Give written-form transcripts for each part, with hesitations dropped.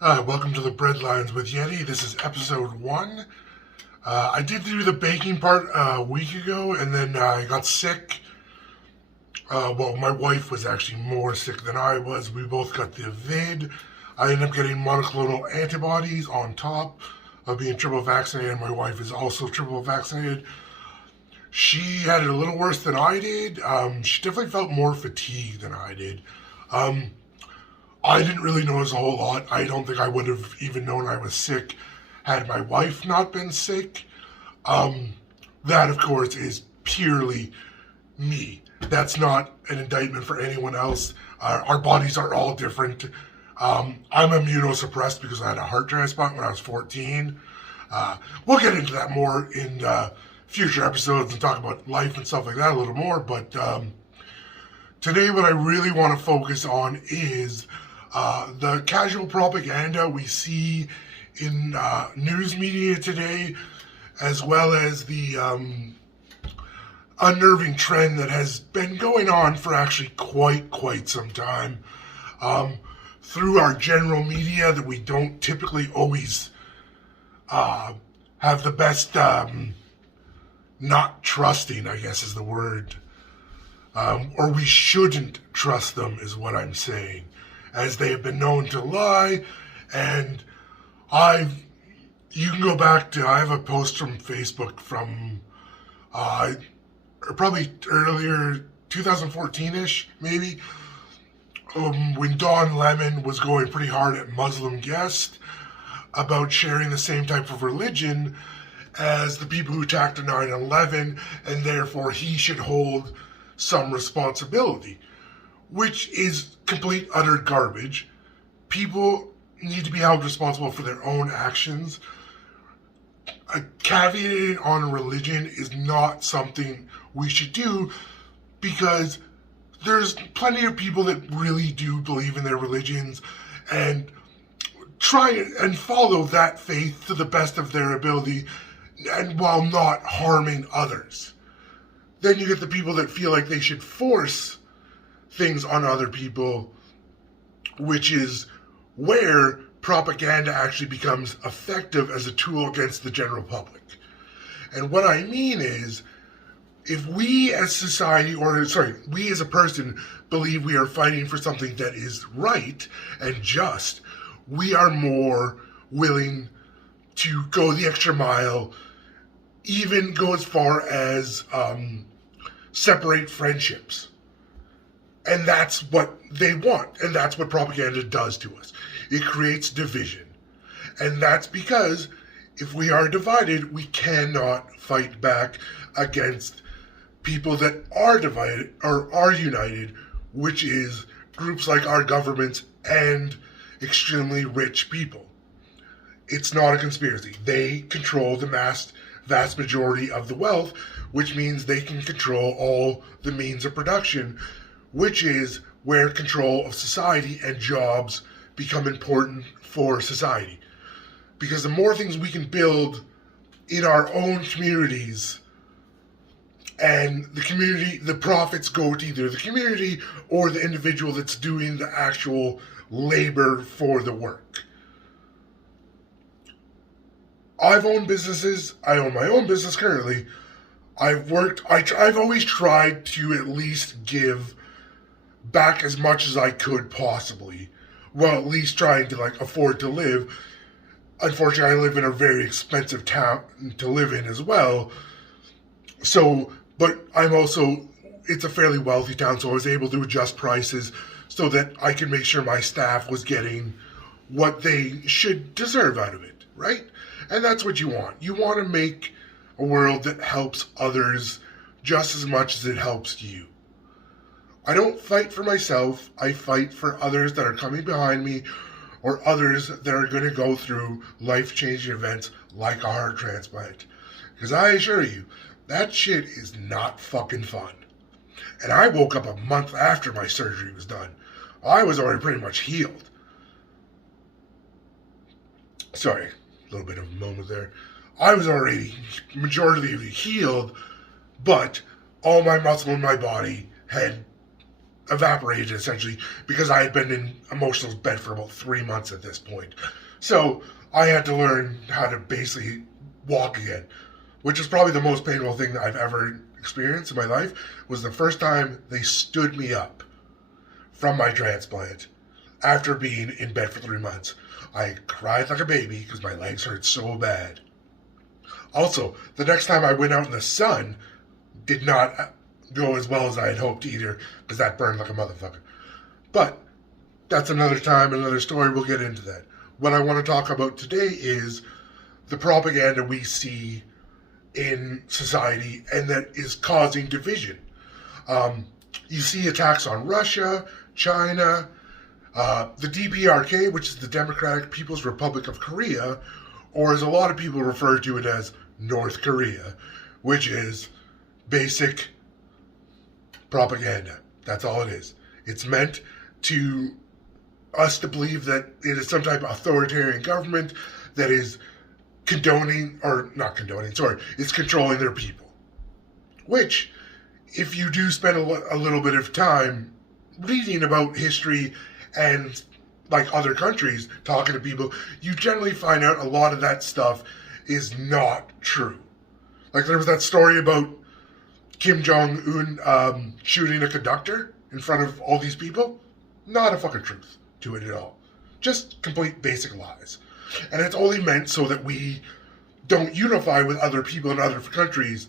Welcome to the Breadlines with Yeti. This is episode 1. I did do the baking part a week ago, and then I got sick. My wife was actually more sick than I was. We both got the vid. I ended up getting monoclonal antibodies on top of being triple vaccinated. My wife is also triple vaccinated. She had it a little worse than I did. She definitely felt more fatigued than I did. I didn't really notice a whole lot. I don't think I would have even known I was sick had my wife not been sick. That, of course, is purely me. That's not an indictment for anyone else. Our bodies are all different. I'm immunosuppressed because I had a heart transplant when I was 14. We'll get into that more in future episodes and talk about life and stuff like that a little more. But today, what I really want to focus on is the casual propaganda we see in news media today, as well as the unnerving trend that has been going on for actually quite some time through our general media that we don't typically always have the best not trusting, I guess is the word. Or we shouldn't trust them is what I'm saying, as they have been known to lie. And you can go back to, I have a post from Facebook from probably earlier 2014-ish, maybe, when Don Lemon was going pretty hard at Muslim guests about sharing the same type of religion as the people who attacked 9/11, and therefore he should hold some responsibility, which is complete utter garbage. People need to be held responsible for their own actions. Caveating on religion is not something we should do, because there's plenty of people that really do believe in their religions and try and follow that faith to the best of their ability, and while not harming others. Then you get the people that feel like they should force things on other people, which is where propaganda actually becomes effective as a tool against the general public. And what I mean is, if we as society, we as a person believe we are fighting for something that is right and just, we are more willing to go the extra mile, even go as far as separate friendships. And that's what they want. And that's what propaganda does to us. It creates division. And that's because if we are divided, we cannot fight back against people that are divided or are united, which is groups like our governments and extremely rich people. It's not a conspiracy. They control the vast majority of the wealth, which means they can control all the means of production, which is where control of society and jobs become important for society. Because the more things we can build in our own communities, and the profits go to either the community or the individual that's doing the actual labor for the work. I've owned businesses. I own my own business currently. I've always tried to at least give back as much as I could possibly, while at least trying to afford to live. Unfortunately, I live in a very expensive town to live in as well. So, but it's a fairly wealthy town, so I was able to adjust prices so that I could make sure my staff was getting what they should deserve out of it, right? And that's what you want. You want to make a world that helps others just as much as it helps you. I don't fight for myself. I fight for others that are coming behind me, or others that are going to go through life-changing events like a heart transplant. Because I assure you, that shit is not fucking fun. And I woke up a month after my surgery was done. I was already pretty much healed. Sorry, a little bit of a moment there. I was already majority healed, but all my muscle in my body had evaporated essentially because I had been in emotional bed for about 3 months at this point. So I had to learn how to basically walk again, which is probably the most painful thing that I've ever experienced in my life. Was the first time they stood me up from my transplant after being in bed for 3 months. I cried like a baby because my legs hurt so bad. Also, the next time I went out in the sun did not go as well as I had hoped either, because that burned like a motherfucker. But that's another time, another story. We'll get into that. What I want to talk about today is the propaganda we see in society and that is causing division. You see attacks on Russia, China, the DPRK, which is the Democratic People's Republic of Korea, or as a lot of people refer to it as North Korea, which is basic propaganda. That's all it is. It's meant to us to believe that it is some type of authoritarian government that is it's controlling their people. Which, if you do spend a little bit of time reading about history and like other countries, talking to people, you generally find out a lot of that stuff is not true. Like there was that story about Kim Jong-un shooting a conductor in front of all these people. Not a fucking truth to it at all. Just complete basic lies. And it's only meant so that we don't unify with other people in other countries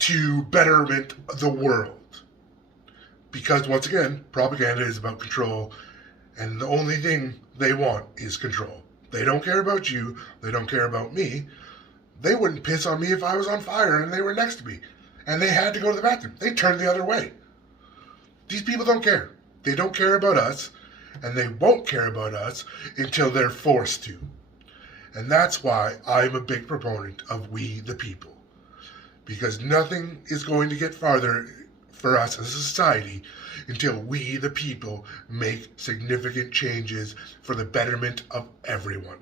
to betterment the world. Because once again, propaganda is about control, and the only thing they want is control. They don't care about you. They don't care about me. They wouldn't piss on me if I was on fire and they were next to me and they had to go to the bathroom. They turned the other way. These people don't care. They don't care about us, and they won't care about us until they're forced to. And that's why I'm a big proponent of we the people. Because nothing is going to get farther for us as a society until we the people make significant changes for the betterment of everyone.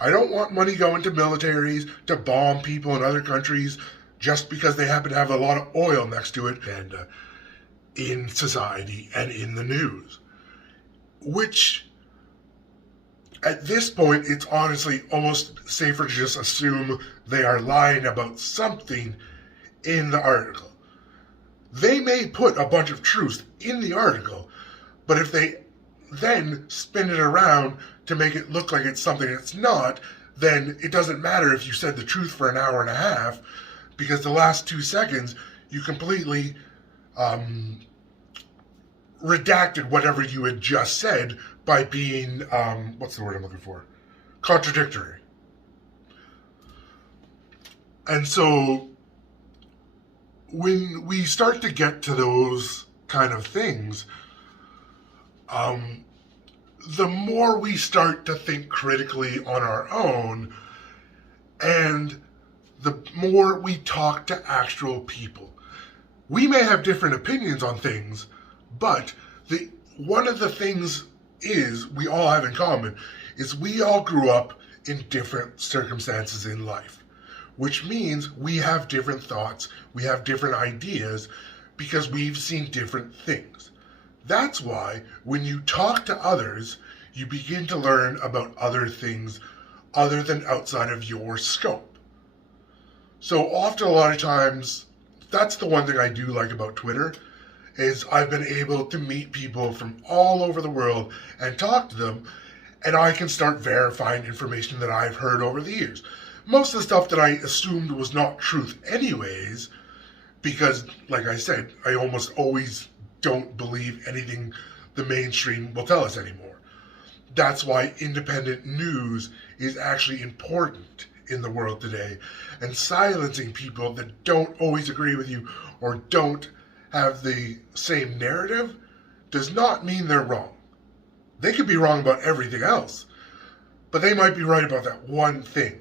I don't want money going to militaries to bomb people in other countries just because they happen to have a lot of oil next to it and in society and in the news. Which, at this point, it's honestly almost safer to just assume they are lying about something in the article. They may put a bunch of truth in the article, but if they then spin it around to make it look like it's something it's not, then it doesn't matter if you said the truth for an hour and a half, because the last 2 seconds you completely redacted whatever you had just said by being, what's the word I'm looking for? Contradictory. And so when we start to get to those kind of things, the more we start to think critically on our own, and the more we talk to actual people. We may have different opinions on things, but one of the things we all have in common is we all grew up in different circumstances in life, which means we have different thoughts, we have different ideas, because we've seen different things. That's why when you talk to others, you begin to learn about other things other than outside of your scope. So often, a lot of times, that's the one thing I do like about Twitter, is I've been able to meet people from all over the world and talk to them, and I can start verifying information that I've heard over the years. Most of the stuff that I assumed was not truth anyways, because, like I said, I almost always don't believe anything the mainstream will tell us anymore. That's why independent news is actually important in the world today, and silencing people that don't always agree with you or don't have the same narrative does not mean they're wrong. They could be wrong about everything else, but they might be right about that one thing.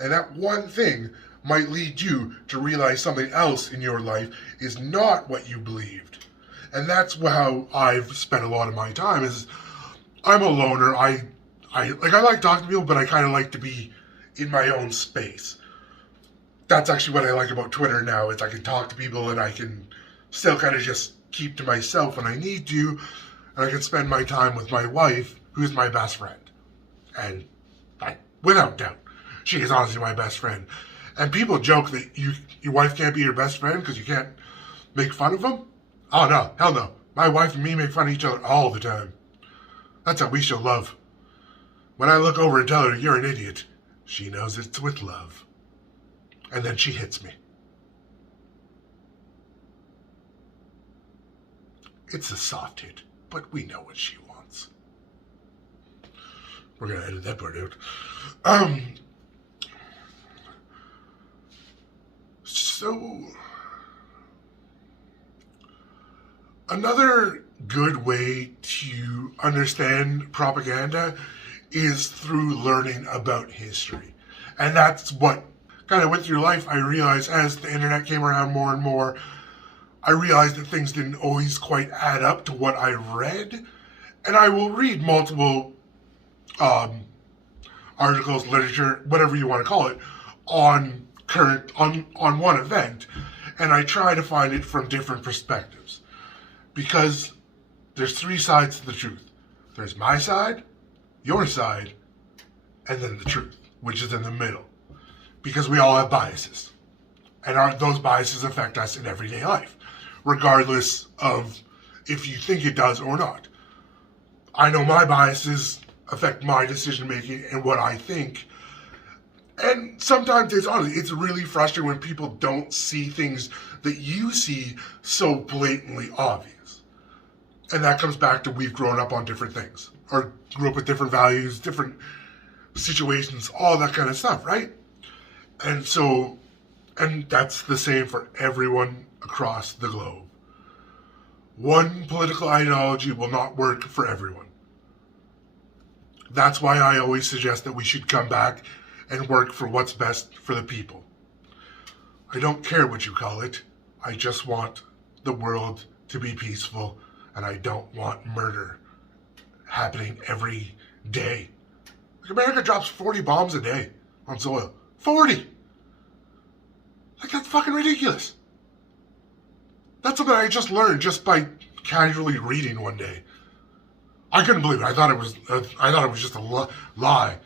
And that one thing might lead you to realize something else in your life is not what you believed. And that's how I've spent a lot of my time. Is I'm a loner. I like talking to people, but I kind of like to be in my own space. That's actually what I like about Twitter now, is I can talk to people and I can still kind of just keep to myself when I need to, and I can spend my time with my wife, who's my best friend. And without doubt, she is honestly my best friend. And people joke that your wife can't be your best friend because you can't make fun of them. Oh no, hell no. My wife and me make fun of each other all the time. That's how we show love. When I look over and tell her you're an idiot, she knows it's with love. And then she hits me. It's a soft hit, but we know what she wants. We're gonna edit that part out. So another good way to understand propaganda is through learning about history. And that's what kind of went through life. I realized as the internet came around more and more, I realized that things didn't always quite add up to what I read. And I will read multiple articles, literature, whatever you want to call it, on one event. And I try to find it from different perspectives. Because there's three sides to the truth. There's my side, your side, and then the truth, which is in the middle. Because we all have biases. And those biases affect us in everyday life, regardless of if you think it does or not. I know my biases affect my decision making and what I think. And sometimes it's really frustrating when people don't see things that you see so blatantly obvious. And that comes back to we've grown up on different things, or grew up with different values, different situations, all that kind of stuff, right? And that's the same for everyone across the globe. One political ideology will not work for everyone. That's why I always suggest that we should come back and work for what's best for the people. I don't care what you call it. I just want the world to be peaceful, and I don't want murder happening every day. Like America drops 40 bombs a day on soil. 40! Like, that's fucking ridiculous. That's something I just learned just by casually reading one day. I couldn't believe it. I thought it was just a lie.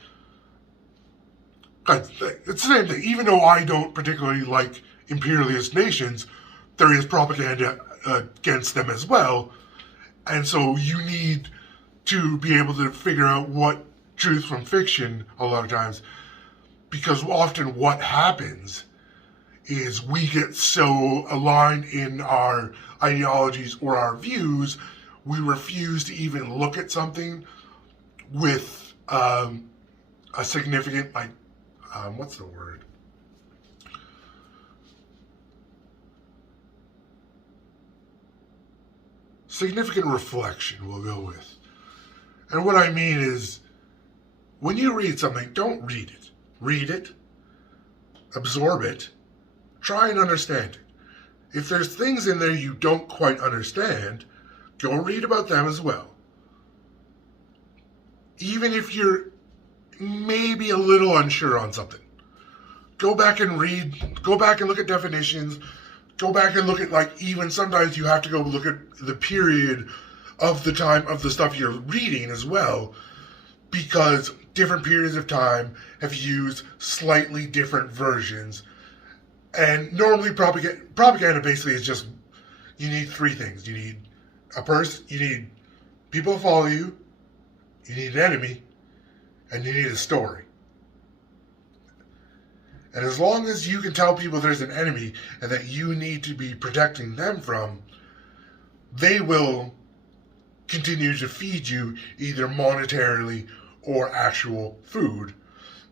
It's the same thing. Even though I don't particularly like imperialist nations, there is propaganda against them as well. And so you need to be able to figure out what truth from fiction a lot of times. Because often what happens is we get so aligned in our ideologies or our views, we refuse to even look at something with a significant, what's the word? Significant reflection, we'll go with. And what I mean is, when you read something, don't read it. Read it, absorb it, try and understand it. If there's things in there you don't quite understand, go read about them as well. Even if you're maybe a little unsure on something, go back and look at definitions, go back and look at, even sometimes you have to go look at the period of the time of the stuff you're reading as well, because different periods of time have used slightly different versions. And normally propaganda basically is just, you need three things. You need a person, you need people to follow you, you need an enemy, and you need a story. And as long as you can tell people there's an enemy and that you need to be protecting them from, they will continue to feed you either monetarily or actual food.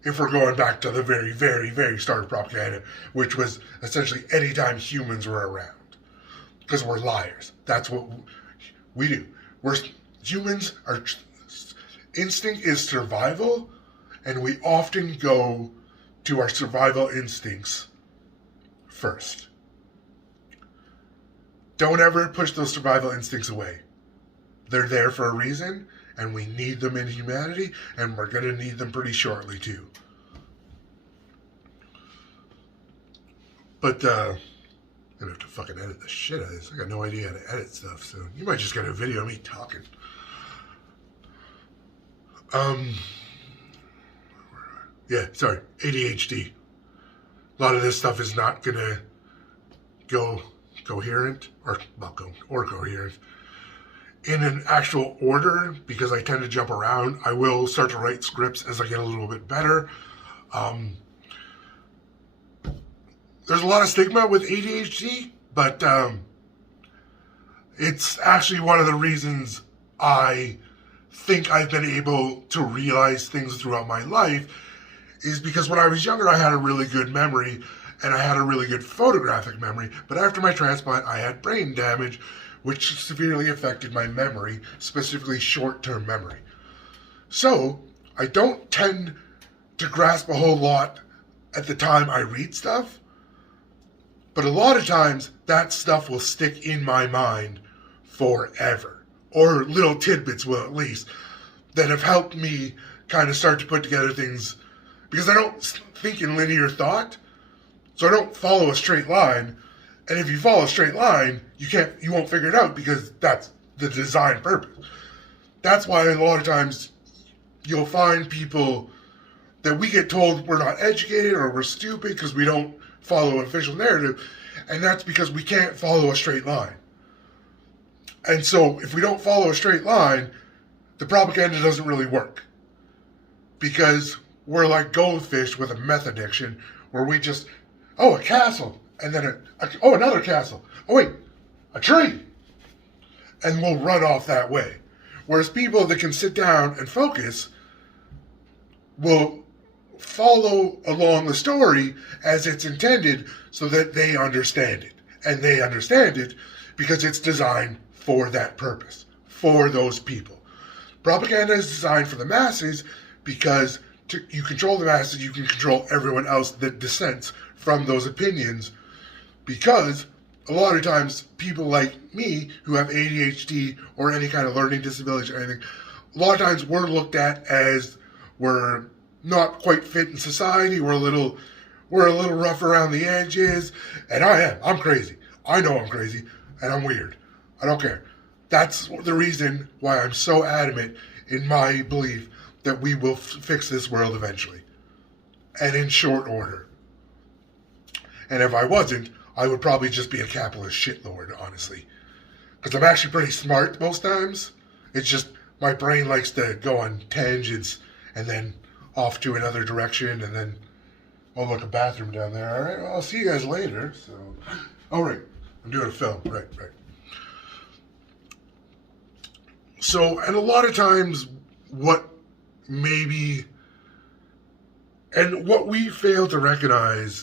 If we're going back to the very, very, very start of propaganda, which was essentially anytime humans were around. Because we're liars. That's what we do. Humans, our instinct is survival, and we often go to our survival instincts first. Don't ever push those survival instincts away. They're there for a reason, and we need them in humanity, and we're going to need them pretty shortly too. But I'm gonna have to fucking edit the shit out of this. I got no idea how to edit stuff, so you might just get a video of me talking. Yeah, sorry, ADHD. A lot of this stuff is not gonna go coherent, or coherent in an actual order because I tend to jump around. I will start to write scripts as I get a little bit better. There's a lot of stigma with ADHD, but it's actually one of the reasons I think I've been able to realize things throughout my life is because when I was younger, I had a really good memory and I had a really good photographic memory. But after my transplant, I had brain damage, which severely affected my memory, specifically short-term memory. So I don't tend to grasp a whole lot at the time I read stuff, but a lot of times that stuff will stick in my mind forever, or little tidbits will at least, that have helped me kind of start to put together things, because I don't think in linear thought, so I don't follow a straight line. And if you follow a straight line, you won't figure it out because that's the design purpose. That's why a lot of times you'll find people that we get told we're not educated or we're stupid because we don't follow an official narrative, and that's because we can't follow a straight line. And so if we don't follow a straight line, the propaganda doesn't really work, because we're like goldfish with a meth addiction where we just, oh, a castle, and then another castle, oh wait, a tree, and we'll run off that way. Whereas people that can sit down and focus will follow along the story as it's intended so that they understand it. And they understand it because it's designed for that purpose, for those people. Propaganda is designed for the masses because you control the masses, you can control everyone else that dissents from those opinions, because a lot of times people like me who have ADHD or any kind of learning disability or anything, a lot of times we're looked at as we're not quite fit in society. We're a little rough around the edges, and I'm crazy. I know I'm crazy, and I'm weird. I don't care. That's the reason why I'm so adamant in my belief that we will fix this world eventually, and in short order. And if I wasn't, I would probably just be a capitalist shitlord, honestly, because I'm actually pretty smart most times. It's just my brain likes to go on tangents and then off to another direction, and then, oh look, a bathroom down there. All right, well, I'll see you guys later. So, oh right, I'm doing a film. Right. So, and a lot of times, what we fail to recognize